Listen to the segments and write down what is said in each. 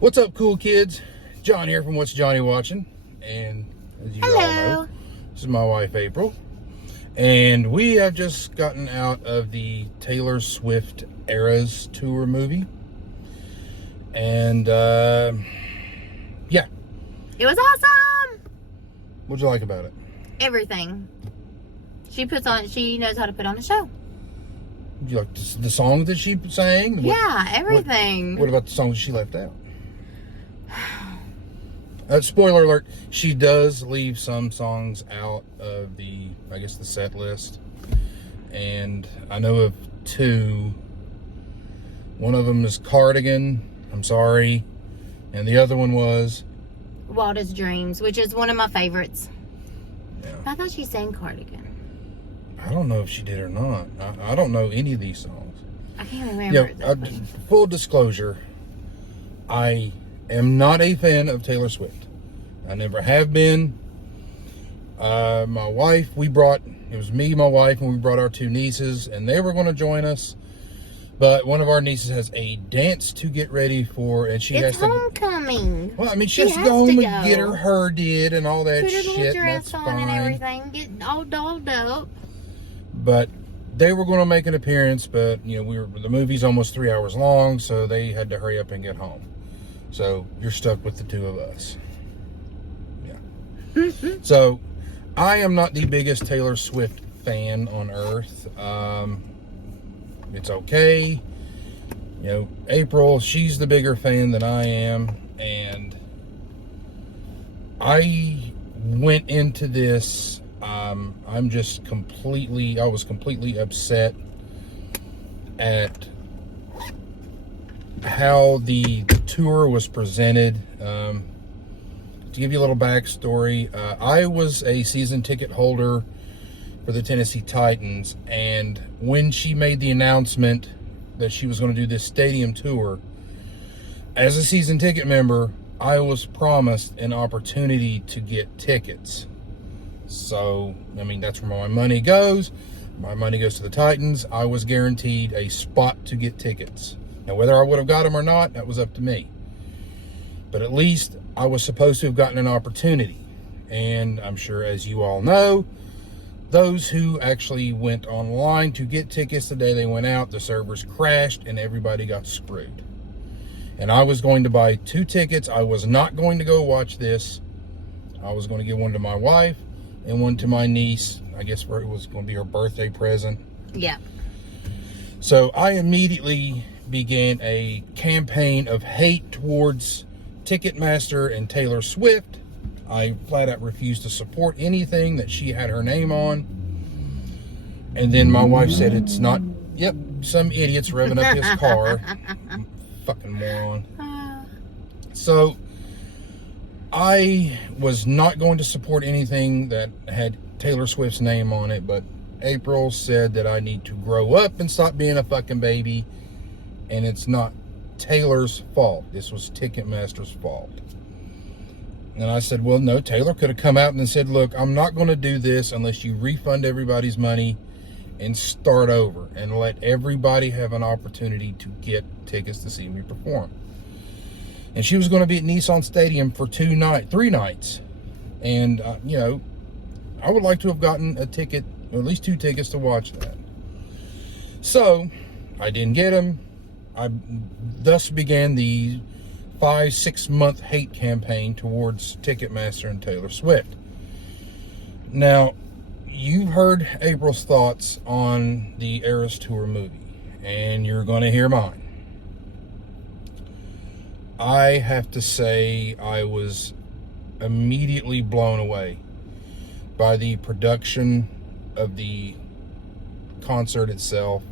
What's up, cool kids? John here from What's Johnny Watching. And as you all know, this is my wife, April. And we have just gotten out of the Taylor Swift ERAS tour movie. And, yeah. It was awesome! What'd you like about it? Everything. She knows how to put on a show. Did you like the song that she sang? Yeah, everything. What about the songs she left out? Spoiler alert, she does leave some songs out of the set list. And I know of two. One of them is Cardigan, I'm sorry. And the other one was Wildest Dreams, which is one of my favorites. Yeah. I thought she sang Cardigan. I don't know if she did or not. I don't know any of these songs. I can't remember. Full disclosure, I am not a fan of Taylor Swift. I never have been. My wife, it was me, my wife, and we brought our two nieces, and they were going to join us. But one of our nieces has a dance to get ready for, and she has to... It's homecoming. Well, I mean, she has to go home and get her hair did and all that shit. Put her little dress that's on fine. and everything, get all dolled up. But they were going to make an appearance, but the movie's almost 3 hours long, so they had to hurry up and get home. So you're stuck with the two of us. Yeah. So I am not the biggest Taylor Swift fan on earth. It's okay. April, she's the bigger fan than I am, and I went into this. I was completely upset at how the tour was presented. To give you a little backstory, I was a season ticket holder for the Tennessee Titans, and when she made the announcement that she was going to do this stadium tour, as a season ticket member, I was promised an opportunity to get tickets. So, that's where my money goes. My money goes to the Titans. I was guaranteed a spot to get tickets. Now, whether I would have got them or not, that was up to me. But at least I was supposed to have gotten an opportunity. And I'm sure, as you all know, those who actually went online to get tickets the day they went out, the servers crashed and everybody got screwed. And I was going to buy 2 tickets. I was not going to go watch this. I was going to give one to my wife and one to my niece. I guess it was going to be her birthday present. Yeah. So I immediately began a campaign of hate towards Ticketmaster and Taylor Swift. I flat out refused to support anything that she had her name on. And then my wife said it's not, some idiot's revving up his car. Fucking moron. So I was not going to support anything that had Taylor Swift's name on it, but April said that I need to grow up and stop being a fucking baby, and it's not Taylor's fault. This was Ticketmaster's fault. And I said, well, no, Taylor could have come out and said, look, I'm not going to do this unless you refund everybody's money and start over and let everybody have an opportunity to get tickets to see me perform. And she was going to be at Nissan Stadium for 3 nights. And, I would like to have gotten a ticket, or at least 2 tickets to watch that. So, I didn't get them. I thus began the 5-6 month hate campaign towards Ticketmaster and Taylor Swift. Now, you've heard April's thoughts on the ERAS tour movie, and you're going to hear mine. I have to say I was immediately blown away by the production of the concert itself.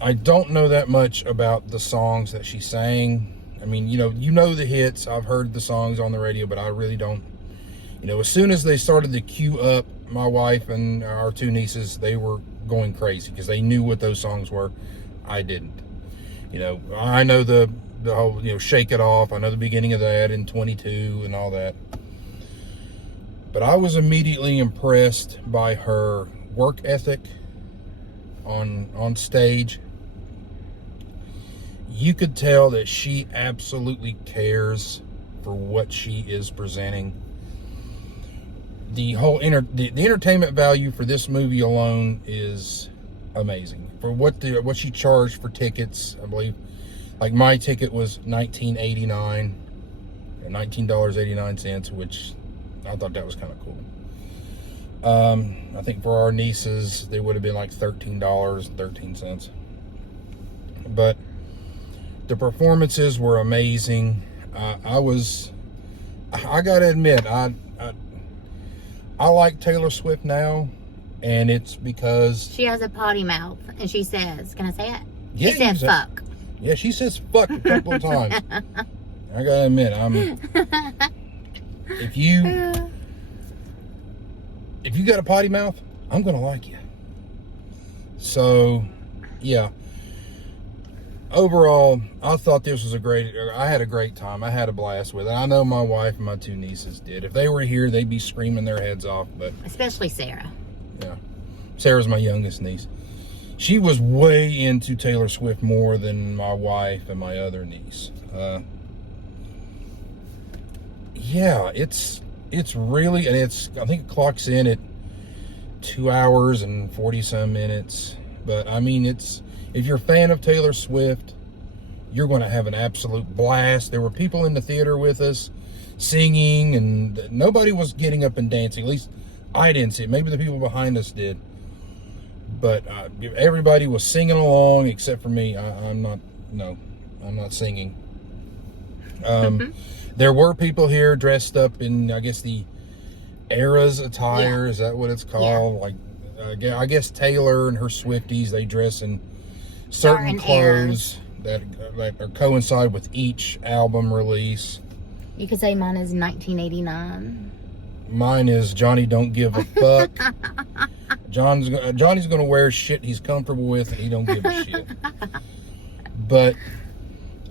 I don't know that much about the songs that she sang. You know the hits. I've heard the songs on the radio, but I really don't. As soon as they started to cue up, my wife and our 2 nieces, they were going crazy because they knew what those songs were. I didn't. I know the whole, Shake It Off. I know the beginning of that in 22 and all that. But I was immediately impressed by her work ethic on stage. you could tell that she absolutely cares for what she is presenting. The whole the entertainment value for this movie alone is amazing. For what she charged for tickets, I believe, like my ticket was $19.89, $19.89, which I thought that was kind of cool. I think for our nieces, they would have been like $13.13. But the performances were amazing. I gotta admit, I like Taylor Swift now, and it's because she has a potty mouth, and she says, "Can I say it?" Yeah, she said "fuck." Yeah, she says "fuck" a couple of times. I gotta admit, if you got a potty mouth, I'm gonna like you. So, yeah. Overall, I thought this was I had a great time. I had a blast with it. I know my wife and my two nieces did. If they were here, they'd be screaming their heads off. But especially Sarah. Yeah. Sarah's my youngest niece. She was way into Taylor Swift more than my wife and my other niece. Yeah, it's really, and I think it clocks in at 2 hours and 40 some minutes. But I mean, if you're a fan of Taylor Swift, you're going to have an absolute blast. There were people in the theater with us singing, and nobody was getting up and dancing. At least I didn't see it. Maybe the people behind us did. But everybody was singing along except for me. I'm not singing. There were people here dressed up in, I guess, the ERAS attire. Yeah. Is that what it's called? Yeah. Like, I guess Taylor and her Swifties, they dress in certain clothes that coincide with each album release. You could say mine is 1989. Mine is Johnny Don't Give a Fuck. Johnny's going to wear shit he's comfortable with, and he don't give a shit. But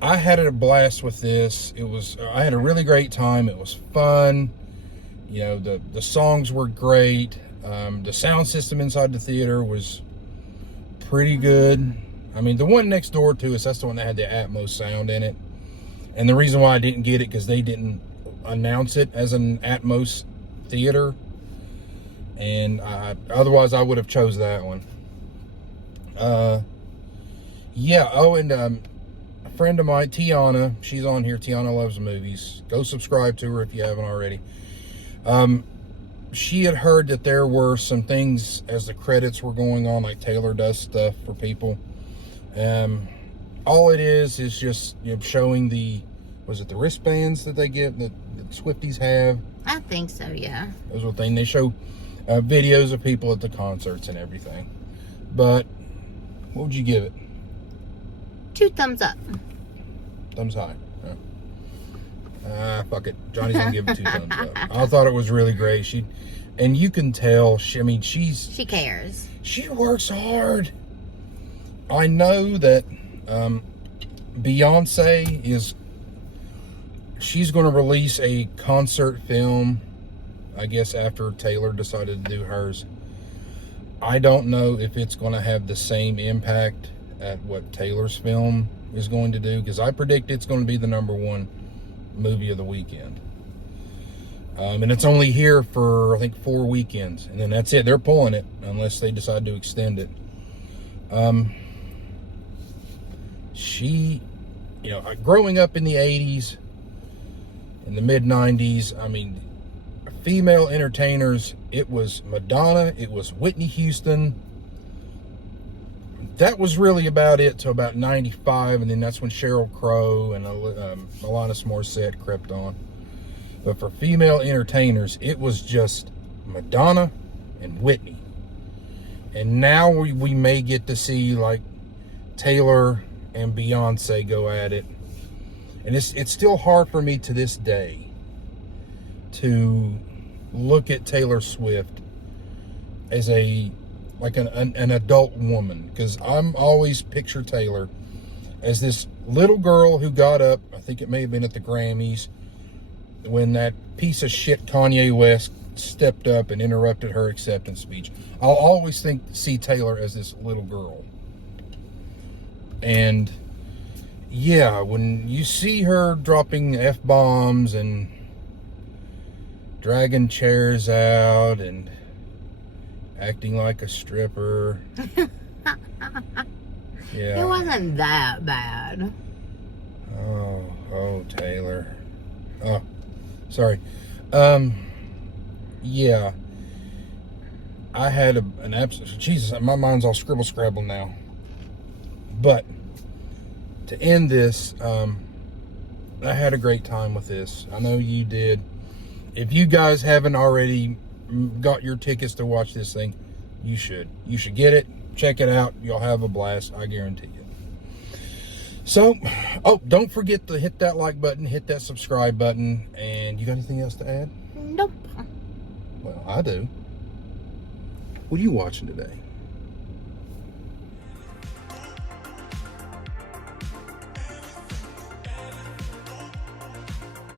I had a blast with this. I had a really great time. It was fun. You know, the songs were great. The sound system inside the theater was pretty good. I mean, the one next door to us, that's the one that had the Atmos sound in it. And the reason why I didn't get it, because they didn't announce it as an Atmos theater. And otherwise, I would have chose that one. Yeah. Oh, and a friend of mine, Tiana, she's on here. Tiana Loves Movies. Go subscribe to her if you haven't already. She had heard that there were some things as the credits were going on, like Taylor does stuff for people. All it is just, you know, showing the wristbands that they get, that Swifties have. I think so, yeah. Those are the thing. They show videos of people at the concerts and everything. But what would you give it? 2 thumbs up. Thumbs high. Fuck it. Johnny's gonna give it 2 thumbs up. I thought it was really great. And you can tell. She cares. She works hard. I know that Beyonce she's going to release a concert film, I guess, after Taylor decided to do hers. I don't know if it's going to have the same impact at what Taylor's film is going to do, because I predict it's going to be the #1 movie of the weekend. And it's only here for, I think, 4 weekends, and then that's it. They're pulling it unless they decide to extend it. She, you know, growing up in the 80s, in the mid 90s, I mean, female entertainers, it was Madonna, it was Whitney Houston. That was really about it till about 95, and then that's when Sheryl Crow and Alanis Morissette crept on. But for female entertainers, it was just Madonna and Whitney. And now we may get to see, like, Taylor and Beyonce go at it. And it's still hard for me to this day to look at Taylor Swift as an adult woman, because I'm always picture Taylor as this little girl who got up, I think it may have been at the Grammys, when that piece of shit Kanye West stepped up and interrupted her acceptance speech. I'll always see Taylor as this little girl. And yeah, when you see her dropping F-bombs and dragging chairs out and acting like a stripper. Yeah. It wasn't that bad. Oh, Taylor. Oh, sorry. Yeah. I had an absolute... Jesus, my mind's all scribble-scrabble now. But to end this, I had a great time with this. I know you did. If you guys haven't already got your tickets to watch this thing, you should. You should get it. Check it out. You'll have a blast. I guarantee you. So, don't forget to hit that like button, hit that subscribe button, and you got anything else to add? Nope. Well, I do. What are you watching today?